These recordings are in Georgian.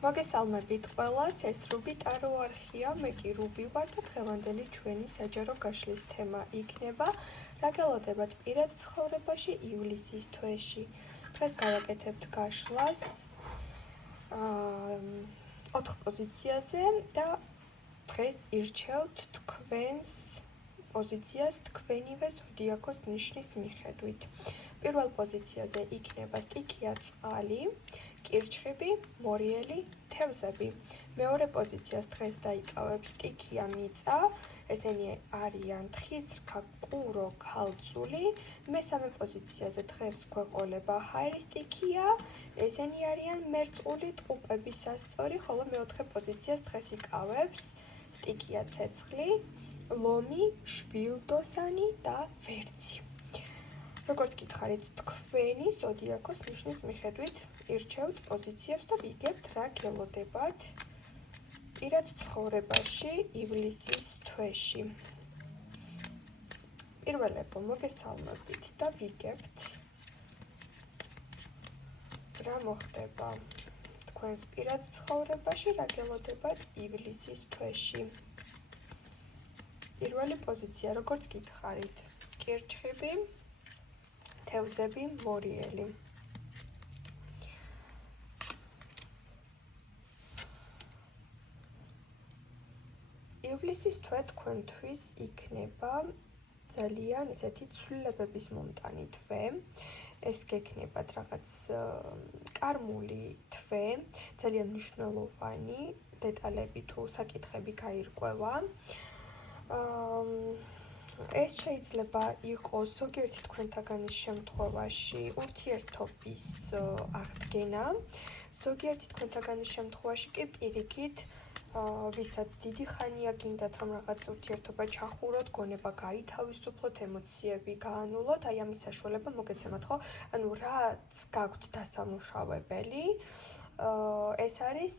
მოგესალმებით ყველას, ეს რუბი ტარო არხია, მე კი რუბი ვარ და დღევანდელი ჩვენი საჯარო გაშლის თემა იქნება რა გელოდებათ პირად ცხოვრებაში ივლისის თვეში. დღეს გავაკეთებთ გაშლას 4 პოზიციაზე და დღეს ირჩევთ თქვენს პოზიციას თქვენივე ზოდიაქოს ნიშნის მიხედვით. პირველ პოზიციაზე იქნება სტიქია წყალი, კირჩხიბი, მორიელი, თევზები. მეორე პოზიციას დღეს დაიკავებს სტიქია მიწა, ესენი არიან თხისრქა, კურო, ქალწული. მესამე პოზიციაზე დღეს გვეყოლება ჰაერისტიქია, ესენი არიან მერწყული, ტყუპები, სასწორი, ხოლო მეოთხე პოზიციას დღეს იკავებს სტიქია ცეცხლი, ლომი, შვილდოსანი და ვერძი. როგორც გითხარით, თქვენი ზოდიაქოს ნიშნის მიხედვით ირჩევთ პოზიციებს და ვიგებთ რა გელოდებათ პირად ცხოვრებაში ივლისის თვეში. პირველებო, მოგესალმებით და ვიგებთ რა მოხდება თქვენს პირად ცხოვრებაში, რა გელოდებათ ივლისის თვეში. პირველი პოზიცია, როგორც გითხარით, კირჩხიბი, თევზები, მორიელი. ივლისის თვე თქვენთვის იქნება ძალიან ესეთი ცვლილებების მომტანი თვე. ეს გექნებათ რაღაც კარმული თვე, ძალიან მნიშვნელოვანი დეტალები თუ საკითხები გაირკვევა. ეს შეიძლება იყოს ზოგიერთი თქვენთაგანის შემთხვევაში ურთიერთობის აღდგენა, ზოგიერთი თქვენთაგანის შემთხვევაში კი პირიქით, ვისაც დიდი ხანია გინდათ რომ რაღაც ურთიერთობა ჩახუროთ, გონება გაითავისუფლოთ, ემოციები გაანულოთ, აი ამის საშუალება მოგეცემათ, ხო? ანუ რაც გაქვთ დასამუშავებელი, ეს არის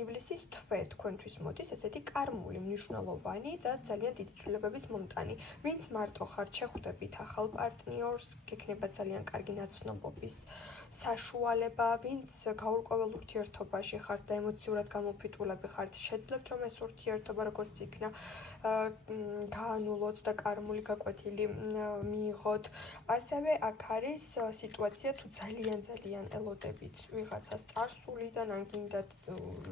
ივლისის თვე თქვენთვის მოდის ესეთი კარმული, მნიშვნელოვანი და ძალიან დიდი ცვლილებების მომტანი. ვინც მარტო ხართ, შეხვდებით ახალ პარტნიორს, გექნება ძალიან კარგი ნაცნობობის საშუალება, ვინც გაურკვეველ ურთიერთობაში ხართ და ემოციურად გამოფიტულები ხართ, შეძლებთ რომ ეს ურთიერთობა როგორც იქნა გაანულოთ და კარმული გაკვეთილი მიიღოთ. ასევე აქ არის სიტუაცია თუ ძალიან ელოდებით ვიღაცას წარსულიდან ან გინდათ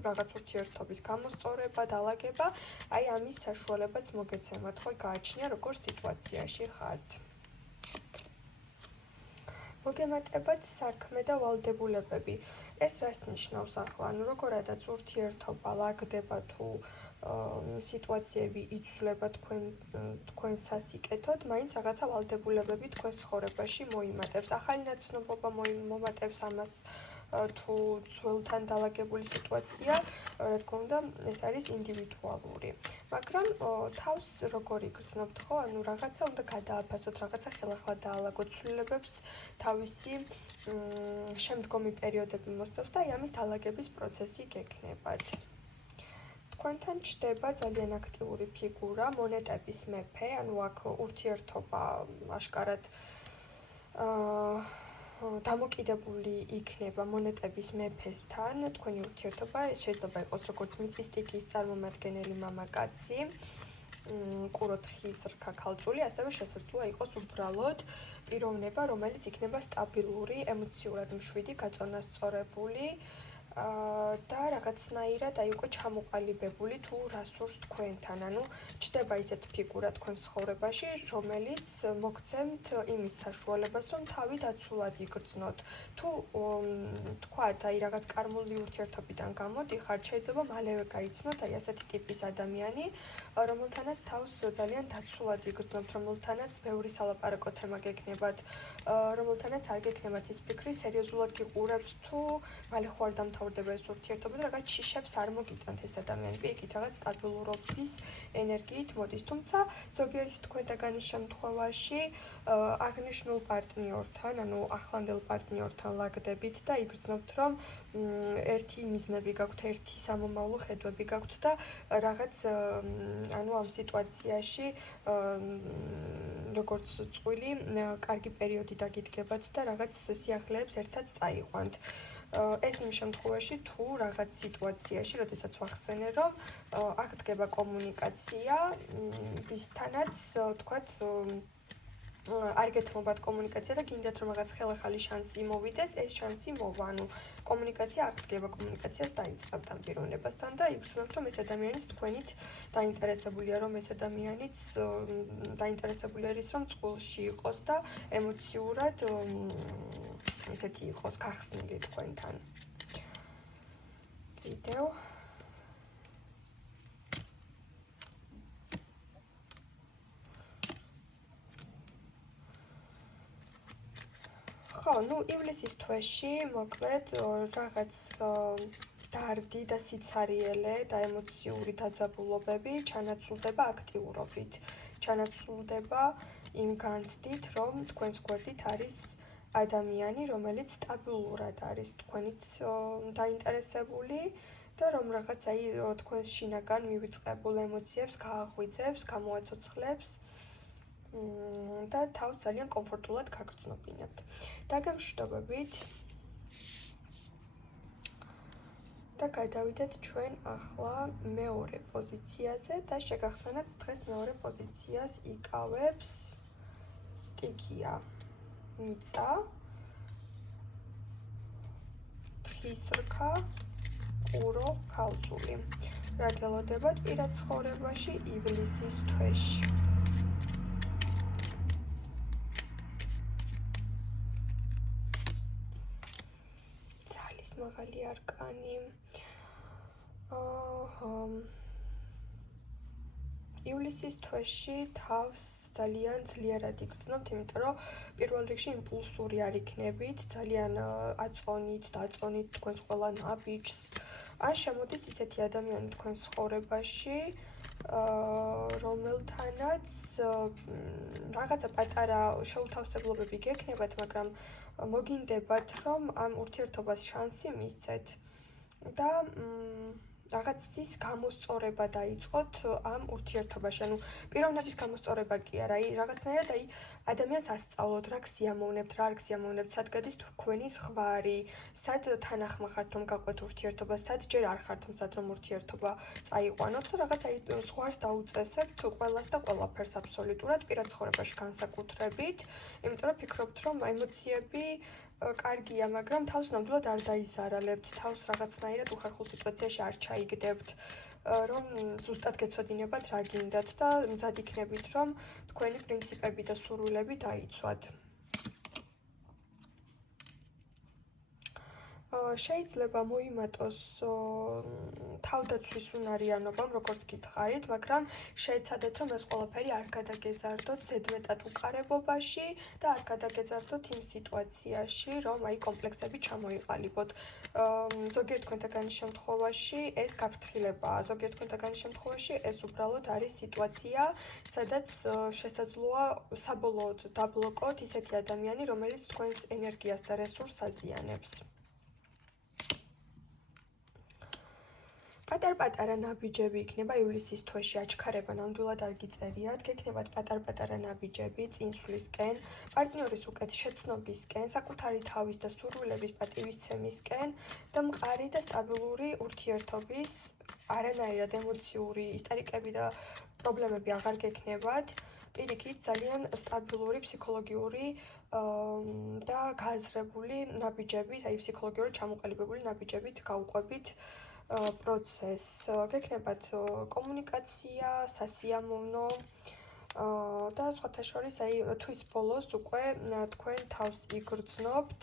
რაღაც ურთიერთობის გამოსწორება, დალაგება, აი ამის საშუალებაც მოგეცემათ, ხო, გააჩნია როგორ სიტუაციაში ხართ. მოგემატებათ საქმე და ვალდებულებები. ეს რას ნიშნავს ახლა? ანუ როგორადაც ურთიერთობა ლაგდება თუ სიტუაციები იცვლება თქვენ სასიკეთოდ, მაინც რაღაცა ვალდებულებები თქვენს ცხოვრებაში მოიმატებს. ახალი ნაცნობობა მომატებს ამას თუ ძველთან დალაგებული სიტუაცია, რა თქმა უნდა, ეს არის ინდივიდუალური. მაგრამ თავს როგორ იგრძნობთ, ხო? ანუ რაღაცა უნდა გადააფასოთ, რაღაცა ხელახლა დაალაგოთ, ცვლილებებს თავისი შემდგომი პერიოდები მოსდევს და აი ამის დალაგების პროცესი გექნებათ. თქვენთან ჩდება ძალიან აქტიური ფიგურა, მონეტების მეფე, ანუ აქ ურთიერთობა აშკარად დამოკიდებული იქნება მონეტების მეფესთან, თქვენი ურთიერთობა შეიძლება იყოს როგორც მიწის სტიქიის წარმომადგენელი მამაკაცი, კურო, თხისრქა, ქალწული, ასევე შესაძლოა იყოს უბრალოდ პიროვნება, რომელიც იქნება სტაბილური, ემოციურად მშვიდი, გაწონასწორებული და რაღაცნაირად აი უკვე ჩამოყალიბებული თუ რასურს თქვენთან, ანუ ჩდება ისეთ ფიგურა თქვენს ცხოვრებაში, რომელიც მოგცემთ იმის საშუალებას, რომ თავი დაცულად იგრძნოთ. თუ თქვათ, აი რაღაც კარმული ურთიერთობიდან გამოდიხართ, შეიძლება მალევე გაიცნოთ აი ასეთი ტიპის ადამიანი, რომელთანაც თავს ძალიან დაცულად იგრძნობთ, რომელთანაც ბევრი სალაპარაკო თემა გექნებათ, რომელთანაც არ გექნებათ ის ფიქრი, სერიოზულად გიყურებთ თუ მალე ხო არ დამთავრდება ეს ურთიერთობა და რაღაც შიშებს არ მოგიტანთ ეს ადამიანი, პირიქით რაღაც სტაბილურობის ენერგიით მოდის. თუმცა ზოგიერთი თქვენთაგანის შემთხვევაში აღნიშნულ პარტნიორთან, ანუ ახლანდელ პარტნიორთან ლაგდებით და იგრძნობთ, რომ ერთი მიზნები გაქვთ, ერთი სამომავლო ხედვები გაქვთ და რაღაც ანუ ამ სიტუაციაში როგორც წყვილი, კარგი პერიოდი დაგიდგებათ და რაღაც სიახლეებს ერთად წაიყვანთ. ეს იმ შემთხვევაში თუ რაღაც სიტუაციაში, როდესაც ვახსენე, რომ აღდგება კომუნიკაცია, ვისთანაც თქვათ არ გეთმობათ კომუნიკაცია და გინდათ რომ რაღაც ხელახალი შანსი მოვიდეს, ეს შანსი მოვა. ანუ კომუნიკაცია აღდგება, კომუნიკაციას დაიწყებთ ამ პიროვნებასთან და იგრძნობთ, რომ ეს ადამიანიც თქვენით დაინტერესებულია, რომ ეს ადამიანიც დაინტერესებული არის, რომ წყვილში იყოს და ემოციურად ესეთი იყოს გახსნილი თქვენთან. კიდევ ხო, ну, ივლისის თვეში, მოკლედ, რაღაც დარდი და სიცარიელე და ემოციური დაძაბულობები ჩანაცვლდება აქტიურობით. ჩანაცვლდება იმ განცდით, რომ თქვენს გვერდით არის ადამიანი, რომელიც სტაბილურად არის თქვენით დაინტერესებული და რომ რაღაც აი თქვენს შინაგან მივიწყებულ ემოციებს გააღვიძებს, გამოაცოცხლებს და თავს ძალიან კომფორტულად გაგრძნობინებთ. დაგემშვიდობებით და გადავიდეთ ჩვენ ახლა მეორე პოზიციაზე და შეგახსენებთ დღეს მეორე პოზიციას იკავებს სტიქია, მიწა, თხის რქა, ყურო, ქალწული. რა გელოდებათ პირად ცხოვრებაში ივლისის თვეში? მაღალი არკანი. ივლისის თვეში თავს ძალიან ძლიერად იგრძნობთ, იმიტომ რომ პირველ რიგში იმპულსური არ იქნებით, ძალიან აწონით და აწონით თქვენს ყველა ნაბიჯს. ან შემოდის ისეთი ადამიანი თქვენს ცხოვრებაში, რომელთანაც რაღაცა პატარა შეუთავსებლობები გექნებათ, მაგრამ მოგინდებათ, რომ ამ ურთიერთობას შანსი მისცეთ და რაღაცის გამოსწორება დაიწყოთ ამ ურთიერთობაში. ანუ პიროვნების გამოსწორება კი არა, აი რაღაცნაირად აი ადამიანს ასწავლოთ, რა გსიამოვნებთ, რა არ გსიამოვნებთ, სად გადის თქვენი ზღვარი, სად თანახმა ხართ რომ გაყვეთ ურთიერთობას, სად ჯერ არ ხართ მზად რომ ურთიერთობა წაიყვანოთ და რაღაც აი ზღვარს დაუწესებთ ყველას და ყველაფერს აბსოლუტურად პირად ცხოვრებაში განსაკუთრებით, იმიტომ რომ ფიქრობთ რომ ემოციები კარგია, მაგრამ თავს ნამდვილად არ დაიზარალებთ, თავს რაღაცნაირად უხერხულ სიტუაციაში არ ჩაიგდებთ, რომ ზუსტად გეცოდინებათ რა გინდათ და მზად იქნებით, რომ თქვენი პრინციპები და სურვილები დაიცვათ. შეიძლება მოიმატოს თავდაცვის უნარიანობამ, როგორც გითხარით, მაგრამ შეეცადეთ, რომ ეს ყველაფერი არ გადაგეზარდოთ ზედმეტად უკარებობაში და არ გადაგეზარდოთ იმ სიტუაციაში, რომ აი კომპლექსები ჩამოიყალიბოთ. ზოგიერთ თქვენთაგანის შემთხვევაში ეს გაფრთხილებაა, ზოგიერთ თქვენთაგანის შემთხვევაში ეს უბრალოდ არის სიტუაცია, სადაც შესაძლოა საბოლოოდ დაბლოკოთ ისეთი ადამიანი, რომელიც თქვენს ენერგიას და რესურსს აზიანებს. პატარ-პატარა ნაბიჯები იქნება ივლისის თვეში, აჩქარება ნამდვილად არ გიწერიათ, გექნებათ პატარ-პატარა ნაბიჯები წინსვლისკენ, პარტნიორის უკეთ შეცნობისკენ, საკუთარი თავის და სურვილების პატივისცემისკენ და მყარი და სტაბილური ურთიერთობის, არანაირად ემოციური ისტერიკები და პრობლემები აღარ გექნებათ, პირიქით ძალიან სტაბილური ფსიქოლოგიური და გააზრებული ნაბიჯებით, აი ფსიქოლოგიურად ჩამოყალიბებული ნაბიჯებით გაუყვებით პროცესს. გექნებათ კომუნიკაცია, სასიამოვნო და სხვათა შორის აი თვის ბოლოს უკვე თქვენ თავს იგრძნობთ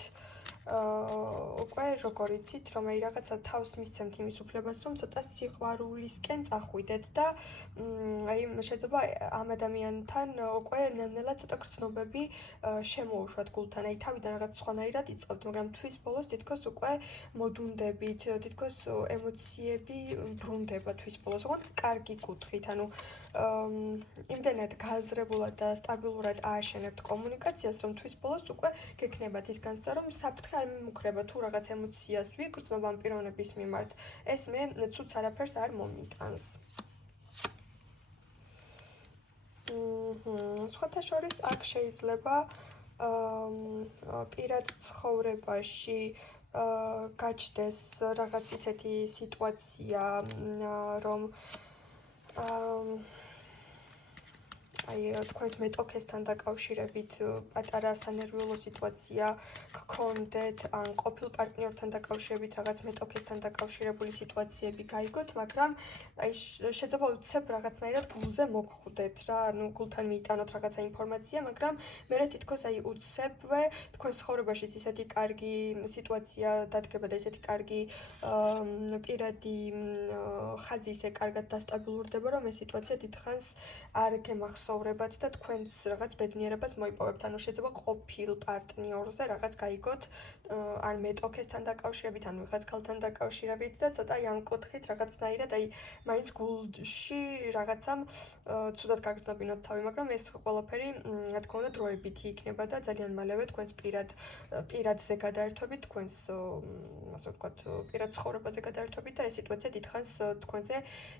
უკვე როგორ იცით, რომ აი რაღაცა თავს მისცემთ იმის უფლებას, რომ ცოტა სიყვარულისკენ წახვიდეთ და აი შეიძლება ამ ადამიანთან უკვე ნელ-ნელა ცოტა გრძნობები შემოუშვათ გულთან. აი თავიდან რაღაც სხვანაირად იწყებთ, მაგრამ თვის ბოლოს თითქოს უკვე მოდუნდებით, თითქოს ემოციები ბრუნდება თვის ბოლოს. ოღონდ კარგი კუთხით, ანუ იმდენად გააზრებულად და სტაბილურად ააშენებთ კომუნიკაციას, რომ თვის ბოლოს უკვე გექნებათ ის განცდა, რომ საფრთხე არ მიმუქრება თუ რაღაც ემოციას ვიგრძნობ ამ პიროვნების მიმართ, ეს მე ცუდს არაფერს არ მომიტანს. სხვათა შორის აქ შეიძლება პირად ცხოვრებაში გაჩნდეს რაღაც ისეთი სიტუაცია, რომ თქვენს მეტოქესთან დაკავშირებით პატარა санერვიულო სიტუაცია გქონდეთ, ან ყოფილ პარტნიორთან დაკავშირებით რაღაც მეტოქესთან დაკავშირებული სიტუაციები გაიგოთ, მაგრამ შეიძლება უცებ რაღაცნაირად გულზე მოგხვდეთ რა, გულთან მიიტანოთ რაღაცა ინფორმაცია, მაგრამ მერე თითქოს უცებვე თქვენ ცხოვრებაშიც ისეთი კარგი სიტუაცია დადგება და ისეთი კარგი პირადი ხაზი ისე კარგად დასტაბილურდება, რომ ეს სიტუაცია დიდხანს არ გემახსოვრებათ და თქვენს რაღაც ბედნიერებას მოიპოვებთ. ანუ შეიძლება ყოფილ პარტნიორზე რაღაც გაიგოთ, ან მეტოქესთან დაკავშირებით, ან ვიღაც ქალთან დაკავშირებით და ცოტა ამ კუთხით რაღაცნაირად მაინც გულში რაღაცამ ცუდად გაგრძნობინოთ თავი, მაგრამ ეს ყველაფერი, რა თქმა უნდა, დროებითი იქნება და ძალიან მალევე თქვენს პირადზე გადაერთვებით, თქვენს ასე ვთქვათ, პირად ცხოვრებაზე გადაერთვებით და ეს სიტუაცია დიდხანს თქვენზე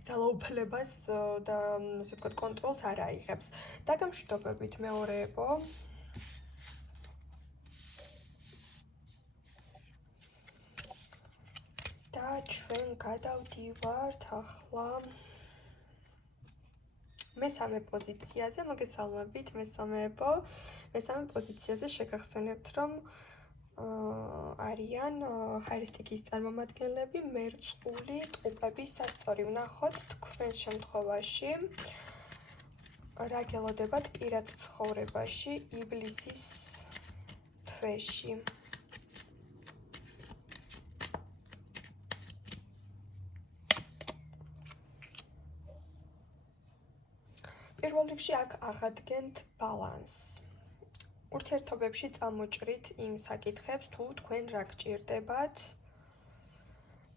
ძალაუფლებას და ასე ვთქვათ, კონტროლს არ აიღებს. დაგემშვიდობებით მეორეებო. და ჩვენ გადავდივართ ახლა მესამე პოზიციაზე. მოგესალმებით მესამეებო. მესამე პოზიციაზე შეგახსენებთ, რომ არიან ხაერისტიკის წარმომადგენლები, მერწყული, ტყუპები, სასწორი. ვნახოთ თქვენს შემთხვევაში რა გელოდებათ პირად ცხოვრებაში ივლისის თვეში. პირველ რიგში აქ აღადგენთ ბალანსს. ურთიერთობებში წამოჭრით იმ საკითხებს, თუ თქვენ რა გჭირდებათ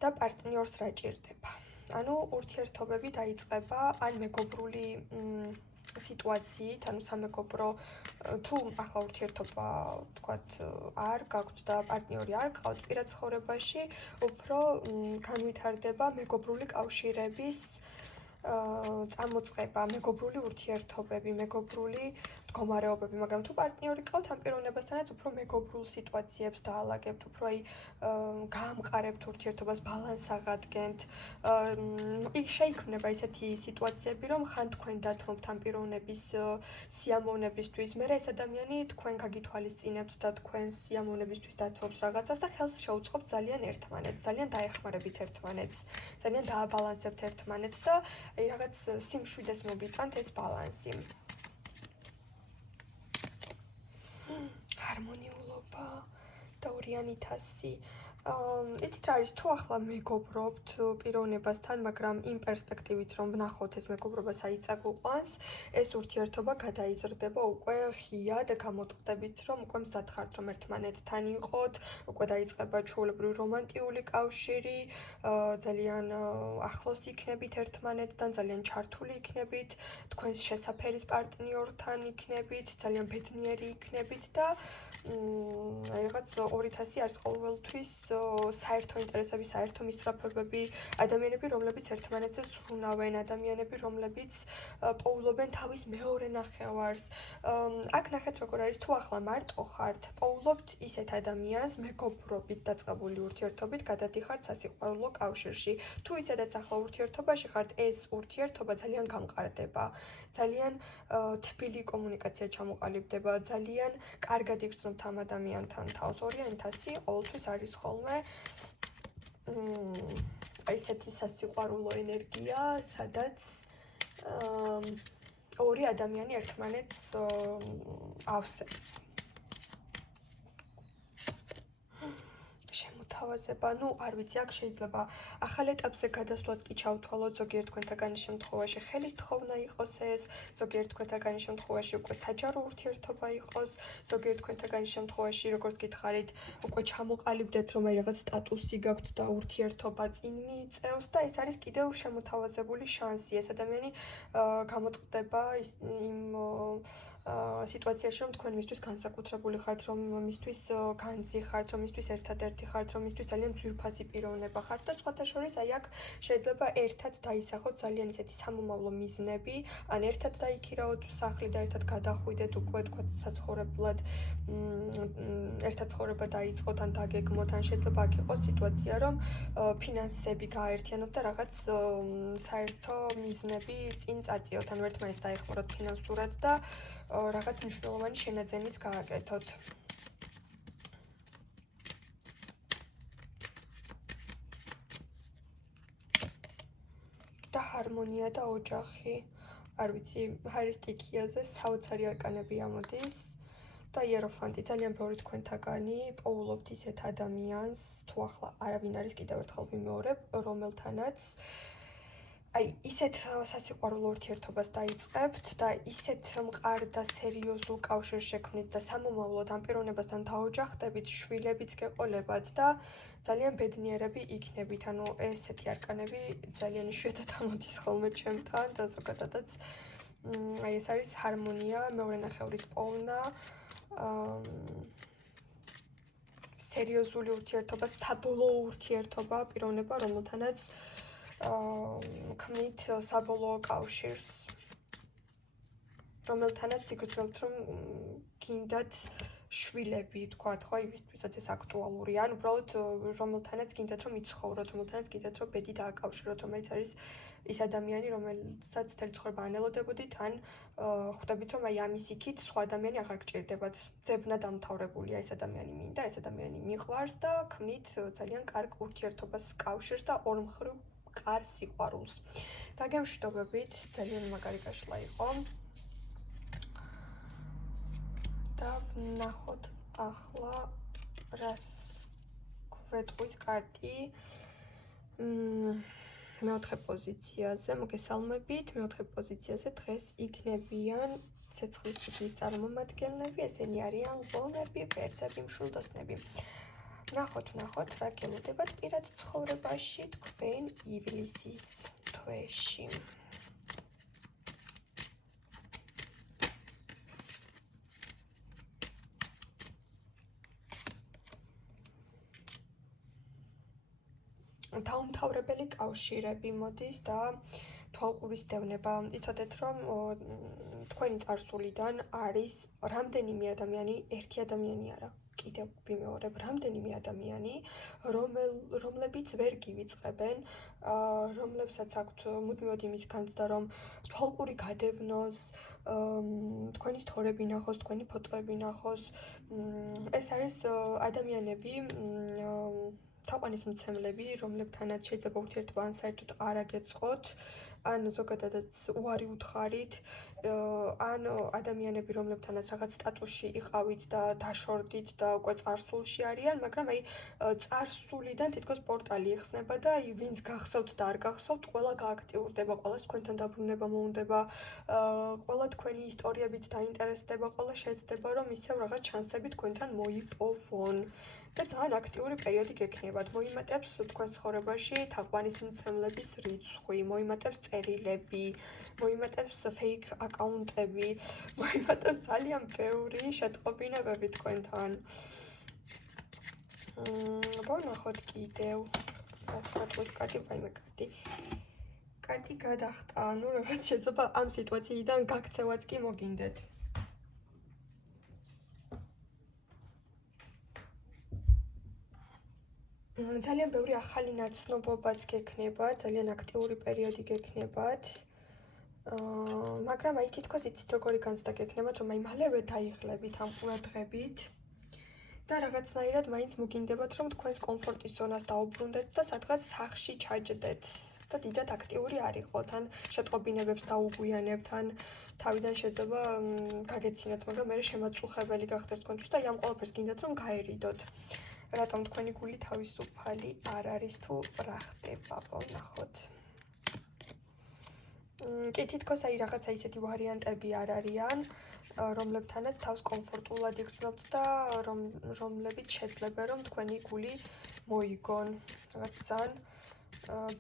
და პარტნიორს რა ჭირდება. ანუ ურთიერთობები დაიწყება ან მეგობრული სიტუაციით, ანუ სამეგობრო თუ ახლა ურთიერთობა, ვთქვათ, არ გაქვთ და პარტნიორი არ გყავთ პირად ცხოვრებაში, უფრო განვითარდება მეგობრული კავშირების წამოწყება, მეგობრული ურთიერთობები, მეგობრული მდგომარეობები, მაგრამ თუ პარტნიორი გყავთ, ამ პიროვნებასთანაც უფრო მეგობრულ სიტუაციებს დაალაგებთ, უფრო გაამყარებთ ურთიერთობას, ბალანსს აღადგენთ. იქ შეიქმნება ისეთი სიტუაციები, რომ ხან თქვენ დათმობთ ამ პიროვნების სიამოვნებისთვის, მერე ეს ადამიანი თქვენ გაგითვალისწინებთ და თქვენს სიამოვნებისთვის დათმობს რაღაცას და ხელს შეუწყობთ ძალიან ერთმანეთს, ძალიან დაეხმარებით ერთმანეთს, ძალიან დააბალანსებთ ერთმანეთს და რაღაც სიმშვიდეს მოგიტანთ ეს ბალანსი. ჰარმონიულობა და ორიანი თასი. იცით რა არის, თუ ახლა მეგობრობთ პიროვნებასთან, მაგრამ იმ პერსპექტივით, რომ ვნახოთ ეს მეგობრობა საიწა გვყვანს, ეს ურთიერთობა გადაიზრდება უკვე ღიად, გამოწყდებით, რომ უკვე მზად ხართ, რომ ერთმანეთთან იყოთ, უკვე დაიწყება ჩვეულებრივი რომანტიული კავშირი, ძალიან ახლოს იქნებით ერთმანეთთან, ძალიან ჩართული იქნებით, თქვენს შესაფერის პარტნიორთან იქნებით, ძალიან ბედნიერი იქნებით და რაღაც 200 არის ყოველთვის საერთო ინტერესები, საერთო მისწრაფებები, ადამიანები, რომლებიც ერთმანეთზე ზრუნავენ, ადამიანები, რომლებიც პოულობენ თავის მეორე ნახევარს. აქ ნახეთ როგორ არის, თუ ახლა მარტო ხართ, პოულობთ ისეთ ადამიანს, მეგობრობით დაწყებული ურთიერთობით გადადიხართ სასიყვარულო კავშირში. თუ ისედაც ახლა ურთიერთობაში ხართ, ეს ურთიერთობა ძალიან გამყარდება, ძალიან თბილი კომუნიკაცია ჩამოყალიბდება, ძალიან კარგად იგრძნობთ ამ ადამიანთან თავს. ორიანი თასი ყოველთვის არის ხოლმე ესეთი სასიყვარულო ენერგია, სადაც ორი ადამიანი ერთმანეთს ავსებს. შემოთავაზება, არ ვიცი, აქ შეიძლება ახალ ეტაპზე გადასვლაც კი ჩავთვალოთ, ზოგიერთ თქვენთაგანის შემთხვევაში ხელის თხოვნა იყოს ეს, ზოგიერთ თქვენთაგანის შემთხვევაში უკვე საჯარო ურთიერთობა იყოს, ზოგიერთ თქვენთაგანის შემთხვევაში, როგორც გითხარით, უკვე ჩამოყალიბდეთ, რომ რაღაც სტატუსი გაქვთ და ურთიერთობა წინ მიიწევს და ეს არის კიდევ შემოთავაზებული შანსი. ეს ადამიანი გამოწყდება იმ სიტუაციაში, რომ თქვენ მისთვის განსაკუთრებული ხართ, რომ მისთვის განძი ხართ, რომ მისთვის ერთადერთი ხართ, რომ მისთვის ძალიან ძვირფასი პიროვნება ხართ და სხვათა შორის აი აქ შეიძლება ერთად დაისახოთ ძალიან ისეთი სამომავლო მიზნები, ან ერთად დაიქირავოთ სახლი და ერთად გადახვიდეთ უკვე თქვა საცხოვრებლად, ერთად ცხოვრება დაიწყოთ ან დაგეგმოთ, ან შეიძლება აქ იყოს სიტუაცია, რომ ფინანსები გააერთიანოთ და რაღაც საერთო მიზნები წინ წაწიოთ, ან ერთმანეთს დაეხმაროთ ფინანსურად და რაღაც მნიშვნელოვანი შენაძენიც გააკეთოთ. და ჰარმონია და ოჯახი. არ ვიცი, ჰარის სტიქიაზე საოცარი არკანები ამოდის და იეროფანტი ძალიან ბევრი თქვენთაგანი პოულობთ ისეთ ადამიანს, თუ ახლა არავინ არის, კიდევ ერთხელ ვიმეორებ, რომელთანაც აი ისეთ სასიყვარულო ურთიერთობას დაიწყებთ და ისეთ მყარ და სერიოზულ კავშირს შექმნით და სამომავლოდ ამ პიროვნებასთან დაოჯახდებით, შვილებიც გეყოლებათ და ძალიან ბედნიერები იქნებით. ანუ ესეთი არკანები ძალიან იშვიათად ამოდის ხოლმე ჩემთან და ზოგადადაც აი ეს არის ჰარმონია, მეორე ნახევრის პოვნა, სერიოზული ურთიერთობა, საბოლოო ურთიერთობა, პიროვნება, რომელთანაც ქმნით საბოლოო კავშირს, რომელთანაც იგრძნობთ, რომ გინდათ შვილები, თქვათ, ხო, იმისთვისაც ეს აქტუალურია, ან უბრალოდ რომელთანაც გინდათ, რომ იცხოვროთ, რომელთანაც გინდათ, რომ ბედი დააკავშიროთ, რომელიც არის ის ადამიანი, რომელსაც მთელი ცხოვრება ანელოდებოდით, ან ხვდებით, რომ აი ამის იქით სხვა ადამიანი აღარ გჭირდებათ. ძებნა დამთავრებულია, ეს ადამიანი მინდა, ეს ადამიანი მიყვარს და ქმნით ძალიან კარგ ურთიერთობას, კავშირს და ორმხრივ მყარ სიყვარულს. დაგემშვიდობებით, ძალიან მაგარი გაშლა იყო. და ვნახოთ ახლა რას გვეტყვის კარტი. მეოთხე პოზიციაზე, მოგესალმებით, მეოთხე პოზიციაზე დღეს იქნებიან ცეცხლის ციკლის წარმომადგენლები, ესენი არიან ლომები, ვერცხები, მშვილდოსნები. ვნახოთ, რა გელოდებათ პირად ცხოვრებაში თქვენ ივლისის თვეში. დაუმთავრებელი კავშირები მოდის და თვალყურის დევნება. იცოდეთ, რომ თქვენი წარსულიდან არის რამდენიმე ადამიანი, ერთი ადამიანი არა. კიდევ ვიმეორებ, რამდენიმე ადამიანი, რომლებიც ვერ გივიწყებენ, რომლებსაც აქვთ მუდმივად იმის განცდა, რომ თვალყური გადევნოს, თქვენი სტორები ნახოს, თქვენი ფოტოები ნახოს. ეს არის ადამიანები, თაყვანისმცემლები, რომლებთანაც შეიძლება ურთიერთობა ან საერთოდ არ აგეწყოთ, ან ზოგადადაც უარი უთხარით, ან ადამიანები, რომლებთანაც რაღაც სტატუსში იყავით და დაშორდით და უკვე წარსულში არიან, მაგრამ აი წარსულიდან თითქოს პორტალი იხსნება და აი ვინც გახსოვთ და არ გახსოვთ, ყველა გააქტიურდება, ყველას თქვენთან დაბრუნება მოუნდება, ყველა თქვენი ისტორიებით დაინტერესდება, ყველა შეცდება, რომ ისევ რაღაც შანსები თქვენთან მოიპოვონ. და ძალიან აქტიური პერიოდი გექნებათ. მოიმატებს თქვენ ცხოვრებაში თაყვანისმცემლების რიცხვი, მოიმატებს წერილები, მოიმატებს fake აკაუნტები, მოიმატებს ძალიან ბევრი შეტყობინებები თქვენთან. ვნახოთ კიდევ რას გვეტყვის კარტი, ვაიმე კარტი გადახტა, ანუ რაღაც შეიძლება ამ სიტუაციიდან გაქცევაც კი მოგინდეთ. ძალიან ბევრი ახალი ნაცნობობაც გექნება, ძალიან აქტიური პერიოდი გექნებათ. მაგრამ აი თითქოს იცით როგორი განცდა გექნებათ, რომ აი მალევე დაიღლებით ამ ყურადღებით და რაღაცნაირად მაინც მოგინდებათ, რომ თქვენს კომფორტის ზონას დაუბრუნდეთ და სადღაც სახლში ჩაჯდეთ და დიდად აქტიური არ იყოთ, ან შეტყობინებებს დაუგვიანებთ, ან თავიდან შეიძლება გაგეცინოთ, მაგრამ მე შემაწუხებელი გახდეს თქვენთვის და ამ ყველაფერს გინდათ, რომ გაერიდოთ. რატომ თქვენი გული თავისუფალი არ არის თუ რა ხდება, ვნახოთ. კი, თითქოს აი რაღაცა ისეთი ვარიანტები არ არიან, რომლებთანაც თავს კომფორტულად იგრძნობთ და რომლებიც შეძლება, რომ თქვენი გული მოიგონ. რაღაც ძალიან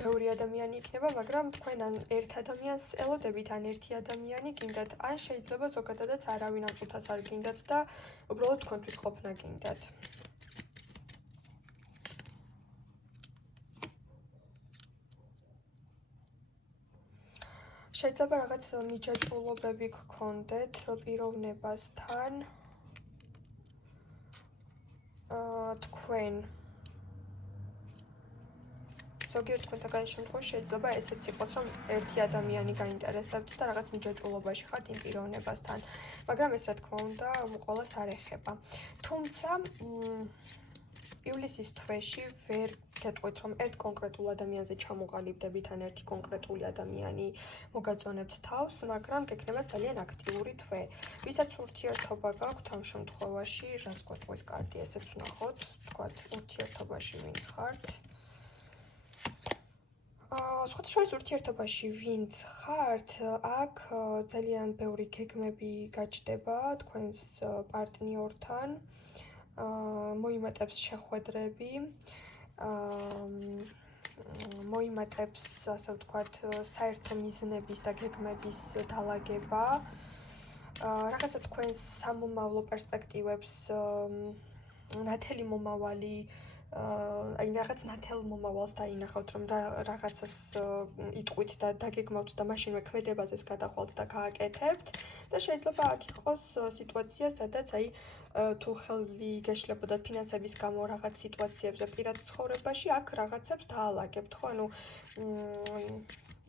ბევრი ადამიანი იქნება, მაგრამ თქვენ ან ერთ ადამიანს ელოდებით, ან ერთი ადამიანი გინდათ, ან შეიძლება ზოგადადაც არავინ ამ წუთას არ გინდათ და უბრალოდ თქვენთვის ყოფნა გინდათ. შეიძლება რაღაც მიჯაჭვულობები გქონდეთ პიროვნებასთან. თქვენ ზოგიერთ თქვენთაგან შემთხვევაში შეიძლება ესეც იყოს, რომ ერთი ადამიანი გაინტერესებთ და რაღაც მიჯაჭვულობაში ხართ იმ პიროვნებასთან, მაგრამ ეს რა თქმა უნდა ყველას არ ეხება. თუმცა ივლისის თვეში ვერ გეტყვით, რომ ერთ კონკრეტულ ადამიანზე ჩამოყალიბდებით, ან ერთი კონკრეტული ადამიანი მოგაწონებთ თავს, მაგრამ გექნება ძალიან აქტიური თვე. ვისაც ურთიერთობა გაქვთ ამ შემთხვევაში, რას გვეტყვის კარტი, ესეც ვნახოთ, თქვათ ურთიერთობაში ვინც ხართ. სხვათა შორის ურთიერთობაში ვინც ხართ, აქ ძალიან ბევრი გეგმები გაჩნდება თქვენს პარტნიორთან, მოიმატებს შეხვედრები, მოიმატებს, ასე ვთქვათ, საერთო მიზნების და გეგმების დალაგება, რაღაცა თქვენს სამომავლო პერსპექტივებს, ნათელი მომავალი, აი რაღაც ნათელ მომავალს დაინახავთ, რომ რაღაცას იტყვით და დაგეგმავთ და მაშინვე ქმედებაზეც გადახვალთ და გააკეთებთ და შეიძლება აქ იყოს სიტუაცია, სადაც აი თუ ხელი გეშლებოდათ ფინანსების გამო რაღაც სიტუაციებზე პირად ცხოვრებაში, აქ რაღაცებს დაალაგებთ, ხო? ანუ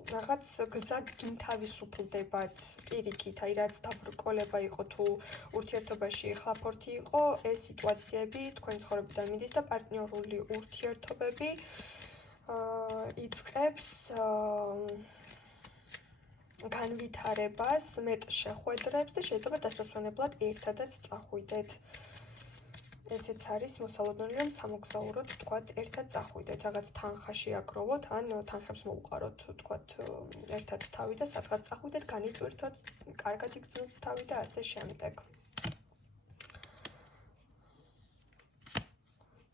რაღაც გზად გინთავისუფლდებათ პირიქით, აი რაც დაბრკოლება იყო თუ ურთიერთობაში ხლაფორთი იყო, ეს სიტუაციები თქვენ ცხოვრებიდან მიდის და პარტნიორული ურთიერთობები იწყებს განვითარებას, მეტ შეხვედრებს და შეიძლება დასასვენებლად ერთადაც წახვიდეთ. ესეც არის მოსალოდნელი, რომ სამოგზაუროდ თქვათ ერთად წახვიდეთ, რაღაც თანხა შეაგროვოთ, ან თანხებს მოუყაროთ, თქვათ ერთად თავი და სადღაც წახვიდეთ, განიწვირთოთ, კარგად იგრძნოთ თავი და ასე შემდეგ.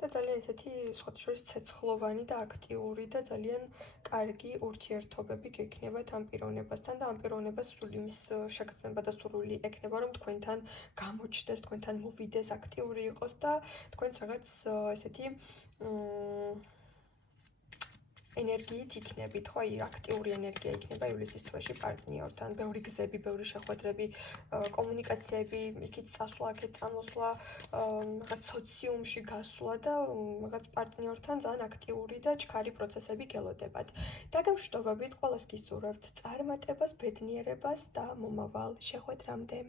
და ძალიან ესეთი სხვათა შორის ცეცხლოვანი და აქტიური და ძალიან კარგი ურთიერთობები გექნებათ ამ პიროვნებასთან და ამ პიროვნებას სულ იმის შეგრძნება და სურვილი ექნება, რომ თქვენთან გამოჩნდეს, თქვენთან მოვიდეს, აქტიური იყოს და თქვენც რაღაც ესეთი ენერგიით იქნებით, ხო, აი აქტიური ენერგია იქნება ივლისის თვეში პარტნიორთან, ბევრი გზები, ბევრი შეხვედრები, კომუნიკაციები, იქით წასვლა, აქეთ წამოსვლა, რაღაც სოციუმში გასვლა და რაღაც პარტნიორთან ძალიან აქტიური და ჩქარი პროცესები გელოდებათ. დაგემშვიდობებით, ყველას გისურვებთ წარმატებას, ბედნიერებას და მომავალ შეხვედრამდე.